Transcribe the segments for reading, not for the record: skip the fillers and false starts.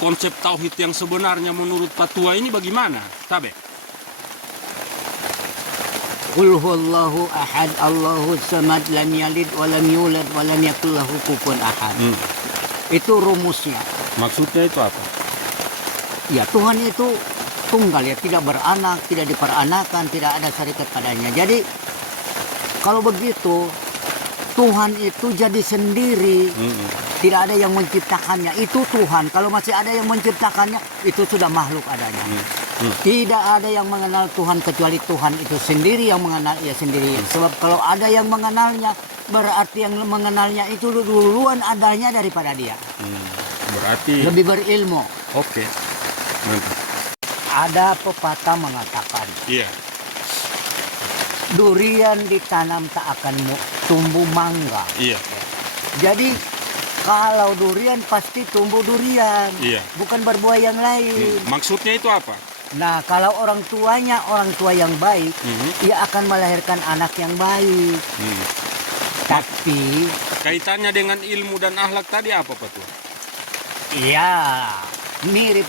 konsep tauhid yang sebenarnya menurut Patua ini bagaimana, Tabe? Qul huwallahu ahad, Allahu samad, lam yalid wa lam yulad wa lam yakul lahu kufuwan ahad. Itu rumusnya. Maksudnya itu apa? Ya, Tuhan itu tunggal ya, tidak beranak, tidak diperanakan, tidak ada syarikat padanya. Jadi kalau begitu Tuhan itu jadi sendiri. Tidak ada yang menciptakannya, itu Tuhan. Kalau masih ada yang menciptakannya, itu sudah makhluk adanya. Tidak ada yang mengenal Tuhan kecuali Tuhan itu sendiri yang mengenal ia sendiri. Sebab kalau ada yang mengenalnya, berarti yang mengenalnya itu duluan adanya daripada dia. Berarti lebih berilmu. Oke. Mantap. Ada pepatah mengatakan, Iya. durian ditanam tak akan tumbuh mangga. Iya. Jadi kalau durian pasti tumbuh durian, Iya. bukan berbuah yang lain. Maksudnya itu apa? Nah, kalau orang tuanya orang tua yang baik, ia akan melahirkan anak yang baik. Tapi Kaitannya dengan ilmu dan akhlak tadi apa, Pak Tua? ya mirip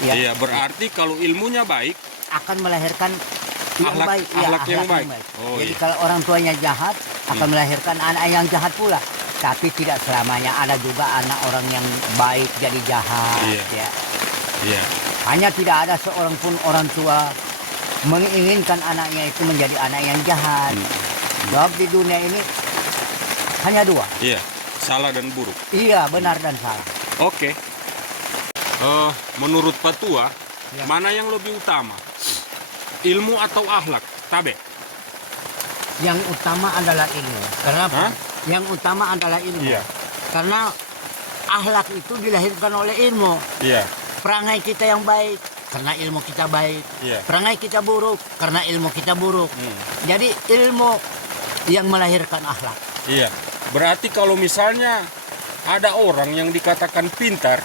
ya. Iya, berarti kalau ilmunya baik, Akan melahirkan yang Akhlak- baik, akhlak yang baik. Oh, Jadi iya. kalau orang tuanya jahat, akan melahirkan anak yang jahat pula. Tapi tidak selamanya, ada juga anak orang yang baik jadi jahat. Iya. Ya. iya. Hanya tidak ada seorang pun orang tua menginginkan anaknya itu menjadi anak yang jahat. Sebab di dunia ini hanya dua. Iya, salah dan buruk. Iya, benar dan salah. Oke. Menurut Pak Tua, Ya. mana yang lebih utama? Ilmu atau akhlak? Tabe? Yang utama adalah ilmu. Kenapa? Hah? Yang utama adalah ilmu. Iya. Karena akhlak itu dilahirkan oleh ilmu. Iya. Perangai kita yang baik karena ilmu kita baik. Iya. Perangai kita buruk karena ilmu kita buruk. Jadi ilmu yang melahirkan akhlak. Iya. Berarti kalau misalnya ada orang yang dikatakan pintar,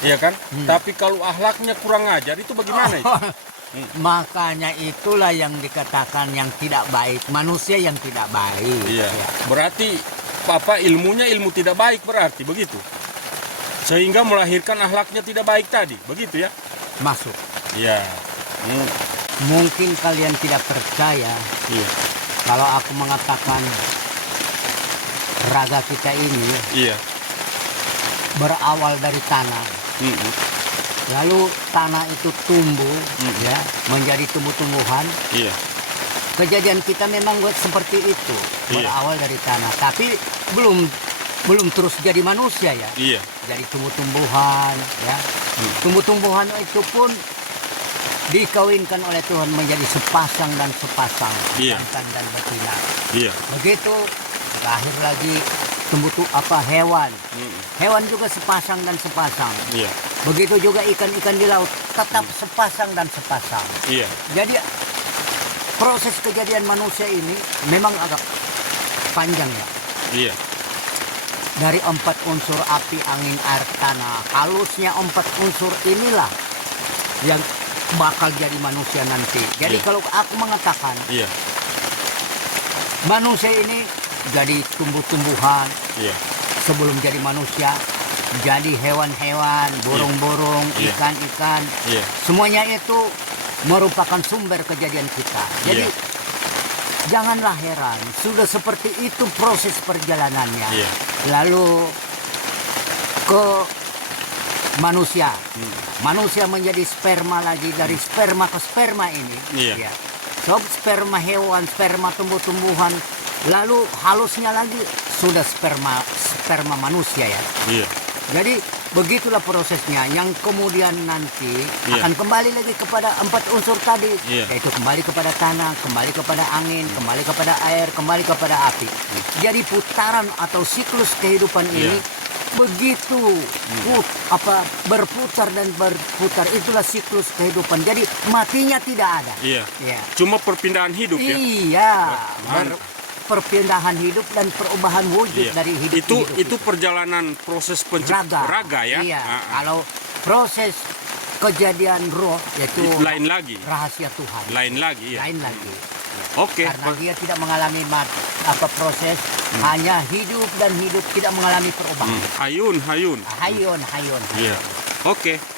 iya kan? Tapi kalau akhlaknya kurang ajar, itu bagaimana itu? Makanya itulah yang dikatakan yang tidak baik, manusia yang tidak baik. Iya. Ya. Berarti Papa ilmunya ilmu tidak baik berarti begitu. Sehingga melahirkan akhlaknya tidak baik tadi, begitu ya? Masuk. Iya. Mungkin kalian tidak percaya Iya. kalau aku mengatakan raga kita ini Iya. berawal dari tanah. Lalu tanah itu tumbuh ya, menjadi tumbuh-tumbuhan. Iya. Kejadian kita memang buat seperti itu, Iya. berawal dari tanah, tapi belum terus jadi manusia ya. Iya. Jadi tumbuh-tumbuhan ya. Tumbuh-tumbuhan itu pun dikawinkan oleh Tuhan menjadi sepasang dan sepasang, Iya. jantan dan betina. Iya. Begitu lahir lagi hewan. Hewan juga sepasang dan sepasang. Iya. Begitu juga ikan-ikan di laut tetap sepasang dan sepasang. Iya. Jadi proses kejadian manusia ini memang agak panjang ya. Iya. Dari 4 unsur api, angin, air, tanah. Halusnya 4 unsur inilah yang bakal jadi manusia nanti. Jadi Iya. kalau aku mengatakan Iya. manusia ini jadi tumbuh-tumbuhan Iya. sebelum jadi manusia, jadi hewan-hewan, burung-burung, Iya. ikan-ikan. Iya. Semuanya itu merupakan sumber kejadian kita. Jadi Iya. janganlah heran, sudah seperti itu proses perjalanannya. Iya. Lalu ke manusia. Manusia menjadi sperma lagi, dari sperma ke sperma ini. Iya. Ya. Sebab sperma hewan, sperma tumbuh-tumbuhan, lalu halusnya lagi sudah sperma manusia ya. Iya. Jadi begitulah prosesnya, yang kemudian nanti Iya. akan kembali lagi kepada 4 unsur tadi. Iya. Yaitu kembali kepada tanah, kembali kepada angin, kembali kepada air, kembali kepada api. Jadi putaran atau siklus kehidupan Iya. ini begitu berputar dan berputar, itulah siklus kehidupan. Jadi matinya tidak ada. Iya. Ya. Cuma perpindahan hidup ya. Iya, Mantap. perpindahan hidup dan perubahan wujud Iya. dari hidup ke hidup Itu perjalanan proses raga ya. Iya. Ah, ah. Kalau proses kejadian roh yaitu Lain lagi. rahasia Tuhan. Lain lagi ya. Lain lagi. Oke. Karena dia tidak mengalami proses, hanya hidup dan hidup, tidak mengalami perubahan. Hayun, hayun. Hayun, hayun. Iya. Oke.